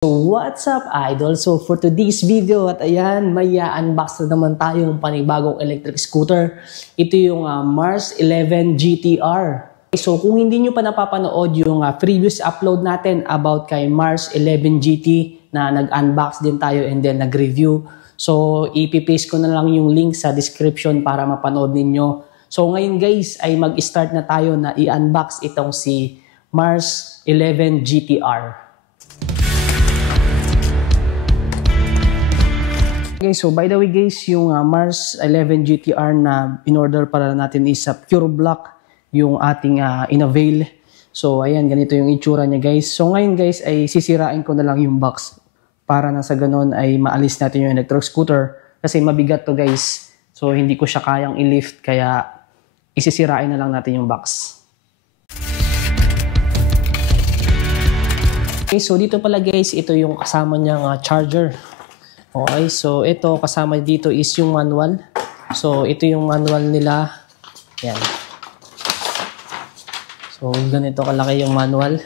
So what's up idol? So for today's video at ayan, may unbox na naman tayong panibagong electric scooter. Ito yung Mars 11 GTR. So kung hindi nyo pa napapanood yung previous upload natin about kay Mars 11 GT na nag-unbox din tayo and then nag-review. So ipipaste ko na lang yung link sa description para mapanood ninyo. So ngayon guys ay mag-start na tayo na i-unbox itong si Mars 11 GTR. Okay, so by the way guys, yung Mars 11 GTR na in-order para natin is pure black yung ating in-avail. So ayan, ganito yung itsura niya guys. So ngayon guys ay sisirain ko na lang yung box para na sa ganun ay maalis natin yung electric scooter kasi mabigat to guys. So hindi ko siya kayang i-lift kaya isisirain na lang natin yung box. Okay, so dito pala guys, ito yung kasama niyang charger. Okay, so ito kasama dito is yung manual. So ito yung manual nila. Yan. So ganito kalaki yung manual.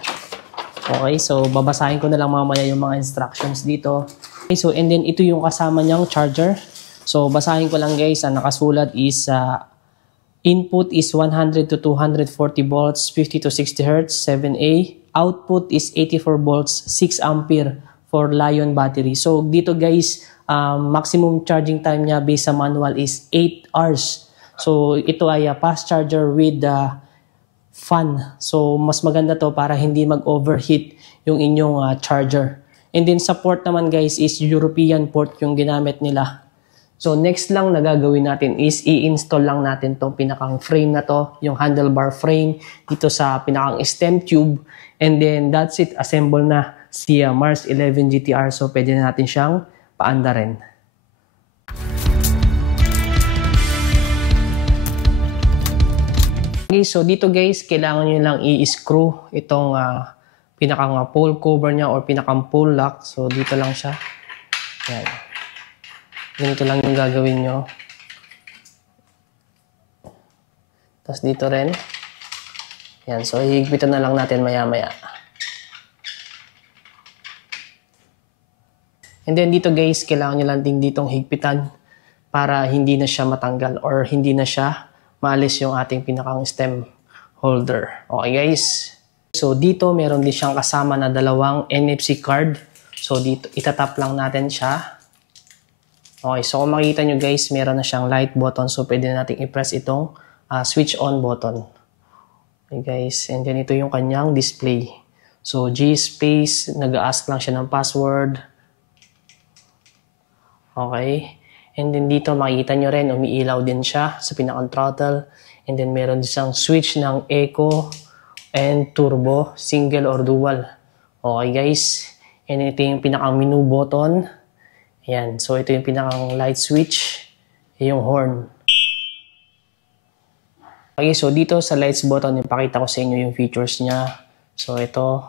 Okay, so babasahin ko na lang mamaya yung mga instructions dito. Okay, so and then ito yung kasama niyang charger. So basahin ko lang guys, ang nakasulat is input is 100 to 240 volts, 50 to 60 Hz, 7A. Output is 84 volts, 6 ampere. For Lion battery. So dito guys, maximum charging time niya based sa manual is 8 hours. So ito ay fast charger with fan. So mas maganda to para hindi mag-overheat yung inyong charger. And then sa port naman guys is European port yung ginamit nila. So next lang na gagawin natin is i-install lang natin tong pinakang frame na to, yung handlebar frame dito sa pinakang stem tube. And then that's it, assemble na si Mars 11 GTR. So pwede na natin siyang paandarin. Okay, so dito guys, kailangan nyo lang i-screw itong pinakang pole cover niya or pinakang pole lock. So dito lang siya. Yan. Ganito lang yung gagawin nyo. Tapos dito rin. Yan, so hihigpitan na lang natin maya-maya. And then dito guys, kailangan nyo lang din ditong higpitan para hindi na siya matanggal or hindi na siya maalis yung ating pinakang stem holder. Okay guys. So dito meron din siyang kasama na dalawang NFC card. So dito itatap lang natin siya. Okay, so kung makikita nyo guys, meron na siyang light button. So pwede na natin i-press itong switch on button. Okay guys, and then ito yung kanyang display. So G-space, nag-ask lang siya ng password. Okay. And then dito makikita nyo rin, umiilaw din siya sa pinakang throttle. And then meron din siyang switch ng eco and turbo, single or dual. Okay guys. And ito yung pinakang menu button. Ayan. So ito yung pinakang light switch. Yung horn. Okay, so dito sa lights button, ipakita ko sa inyo yung features niya. So ito,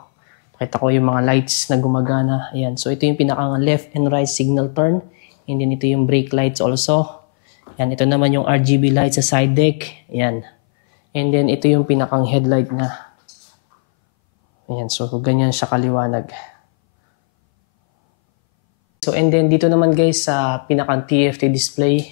pakita ko yung mga lights na gumagana. Ayan. So ito yung pinakang left and right signal turn. And then ito yung brake lights also. Yan, ito naman yung RGB lights sa side deck. Yan. And then ito yung pinakang headlight na. Ayan, so ganyan siya kaliwanag. So and then dito naman guys sa pinakang TFT display,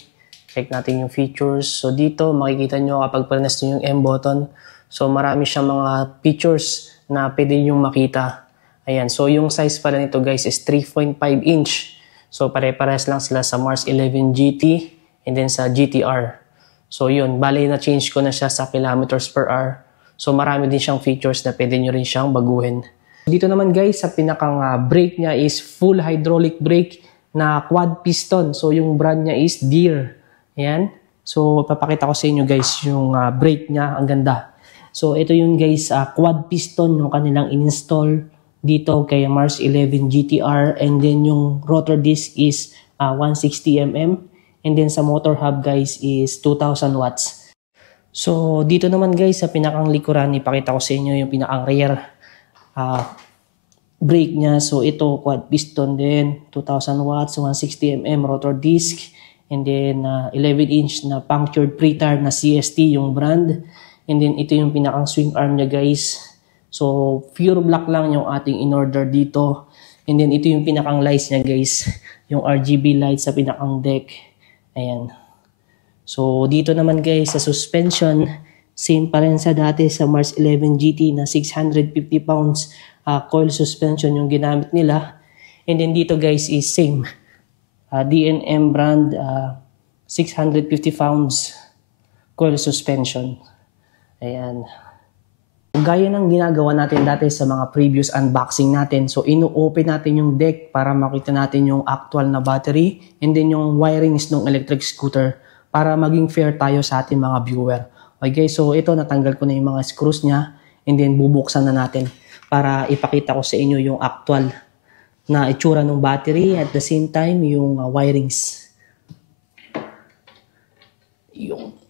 check natin yung features. So dito makikita nyo kapag press nyo yung M button, so marami siyang mga features na pwede nyo makita. Ayan, so yung size pala nito guys is 3.5 inch. So pare-pares lang sila sa Mars 11 GT and then sa GTR. So yun, bali na change ko na siya sa kilometers per hour. So marami din siyang features na pwede nyo rin siyang baguhin. Dito naman guys, sa pinakang brake niya is full hydraulic brake na quad piston. So yung brand niya is Deere. Ayan. So papakita ko sa inyo guys yung brake niya. Ang ganda. So ito yung guys, quad piston yung kanilang in-install dito kay Mars 11 GTR, and then yung rotor disc is 160 mm, and then sa motor hub guys is 2000 watts. So dito naman guys sa pinakang likuran, ipakita ko sa inyo yung pinakang rear brake niya. So ito quad piston din, 2000 watts, 160 mm rotor disc, and then 11 inch na punctured pre-tire na CST yung brand, and then ito yung pinakang swing arm niya guys. So, pure black lang yung ating in-order dito. And then ito yung pinakang lights niya guys, yung RGB lights sa pinakang deck. Ayan. So dito naman guys sa suspension, same pa rin sa dati sa Mars 11 GT na 650 pounds coil suspension yung ginamit nila. And then dito guys is same. D&M brand 650 pounds coil suspension. Ayan. Gaya ng ginagawa natin dati sa mga previous unboxing natin. So, ino-open natin yung deck para makita natin yung actual na battery and then yung wirings ng electric scooter para maging fair tayo sa ating mga viewer. Okay, so ito natanggal ko na yung mga screws niya and then bubuksan na natin para ipakita ko sa inyo yung actual na itsura ng battery at the same time yung wirings. Yung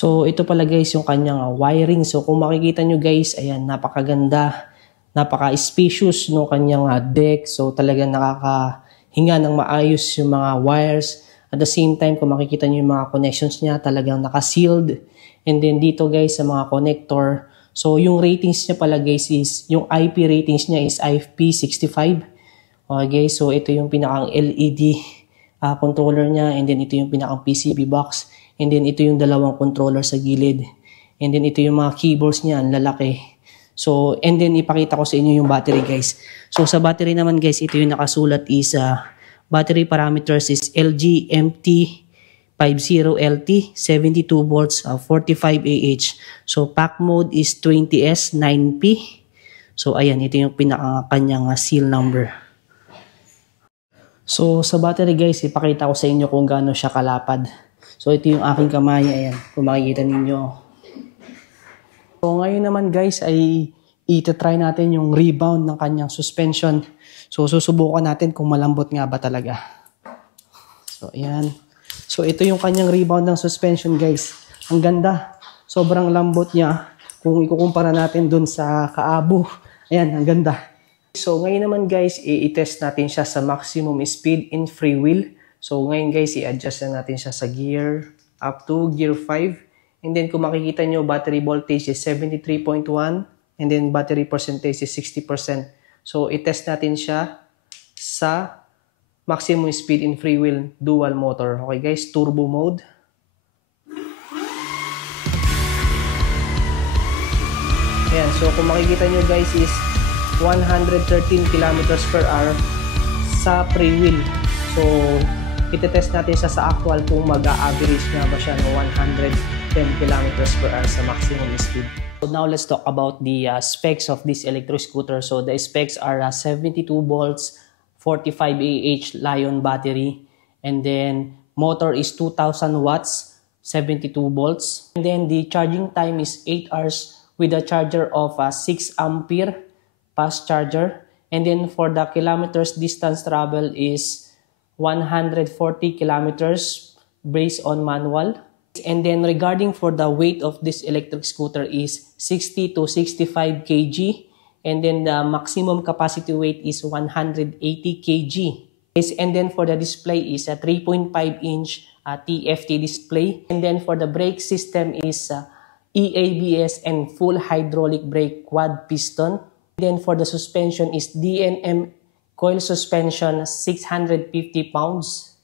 So, ito pala guys yung kanyang wiring. So, kung makikita nyo guys, ayan, napakaganda, napaka-spacious no kanyang deck. So, talagang nakakahinga ng maayos yung mga wires. At the same time, kung makikita nyo yung mga connections niya, talagang naka-sealed. And then dito guys, sa mga connector. So, yung ratings niya pala guys is, yung IP ratings niya is IP65. Okay, so ito yung pinakang LED controller niya. And then ito yung pinakang PCB box. And then ito yung dalawang controller sa gilid. And then ito yung mga keyboards niya, ang lalaki. So, and then ipakita ko sa inyo yung battery guys. So sa battery naman guys, ito yung nakasulat is battery parameters is LG MT50LT 72 volts 45 Ah. So pack mode is 20S 9P. So ayan, ito yung kanyang seal number. So sa battery guys, ipakita ko sa inyo kung gaano siya kalapad. So ito yung aking kamay, ayan, kung makikita ninyo. So ngayon naman guys ay ita-try natin yung rebound ng kanyang suspension. So susubukan natin kung malambot nga ba talaga. So ayan. So ito yung kanyang rebound ng suspension guys. Ang ganda. Sobrang lambot niya. Kung ikukumpara natin dun sa kaabo. Ayan, ang ganda. So ngayon naman guys, i-test natin siya sa maximum speed in freewheel. So ngayon guys, i-adjust na natin siya sa gear up to gear 5. And then kung makikita nyo, battery voltage is 73.1 and then battery percentage is 60%. So i-test natin siya sa maximum speed in freewheel dual motor. Okay guys, turbo mode. Ayan, so kung makikita nyo guys is 113 kilometers per hour sa freewheel. So itetest natin siya sa actual kung mag-a-average nga ba siya ng 110 kilometers per hour sa maximum speed. So now let's talk about the specs of this electric scooter. So the specs are 72 volts, 45 Ah Lion battery, and then motor is 2000 watts, 72 volts. And then the charging time is 8 hours with a charger of 6 ampere fast charger. And then for the kilometers distance travel is 140 kilometers based on manual. And then regarding for the weight of this electric scooter is 60 to 65 kg. And then the maximum capacity weight is 180 kg. And then for the display is a 3.5 inch TFT display. And then for the brake system is EABS and full hydraulic brake quad piston. And then for the suspension is D&M coil suspension 650 pounds.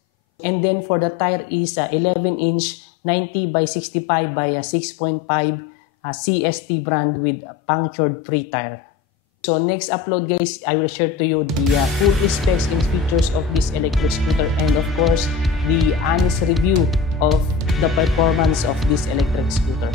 And then for the tire is 11 inch 90 by 65 by 6.5 CST brand with punctured free tire. So next upload guys, I will share to you the full specs and features of this electric scooter and of course the honest review of the performance of this electric scooter.